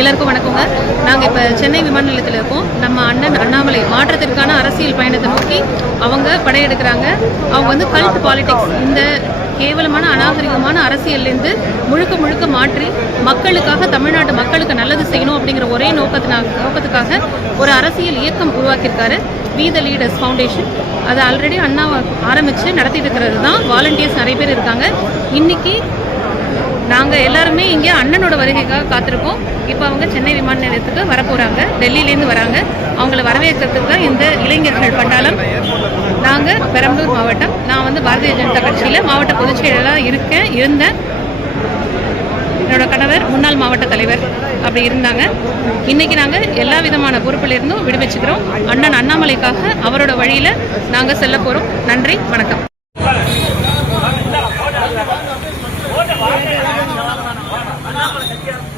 எல்லாருக்கும் வணக்கங்க. நாங்கள் இப்போ சென்னை விமான நிலையத்தில் இருக்கோம். நம்ம அண்ணன் அண்ணாமலை மாற்றத்திற்கான அரசியல் பயணத்தை நோக்கி அவங்க படையெடுக்கிறாங்க. அவங்க வந்து கல்ட் பாலிடிக்ஸ், இந்த கேவலமான அநாகரிகமான அரசியல்லேருந்து முழுக்க மாற்றி மக்களுக்காக, தமிழ்நாட்டு மக்களுக்கு நல்லது செய்யணும் அப்படிங்கிற ஒரே நோக்கத்துக்காக ஒரு அரசியல் இயக்கம் உருவாக்கியிருக்காரு. We the leaders foundation. அதை ஆல்ரெடி அண்ணா ஆரம்பித்து நடத்திட்டு இருக்கிறது தான். வாலண்டியர்ஸ் நிறைய பேர் இருக்காங்க. இன்னைக்கு நாங்கள் எல்லாருமே இங்கே அண்ணனோட வருகைக்காக காத்திருக்கோம். இப்போ அவங்க சென்னை விமான நிலையத்துக்கு வரப்போகிறாங்க. டெல்லியிலேருந்து வராங்க. அவங்கள வரவேற்கிறதுக்கு தான் இந்த இளைஞர்கள் பட்டாளம். நாங்கள் பெரம்பலூர் மாவட்டம். நான் வந்து பாரதிய ஜனதா கட்சியில் மாவட்ட பொதுச் செயலாளராக இருந்தேன். என்னோட கணவர் முன்னாள் மாவட்ட தலைவர் அப்படி இருந்தாங்க. இன்றைக்கி நாங்கள் எல்லா விதமான பொறுப்பிலிருந்தும் விடுவிச்சுக்கிறோம். அண்ணன் அண்ணாமலைக்காக அவரோட வழியில் நாங்கள் செல்ல போகிறோம். நன்றி, வணக்கம். Gracias.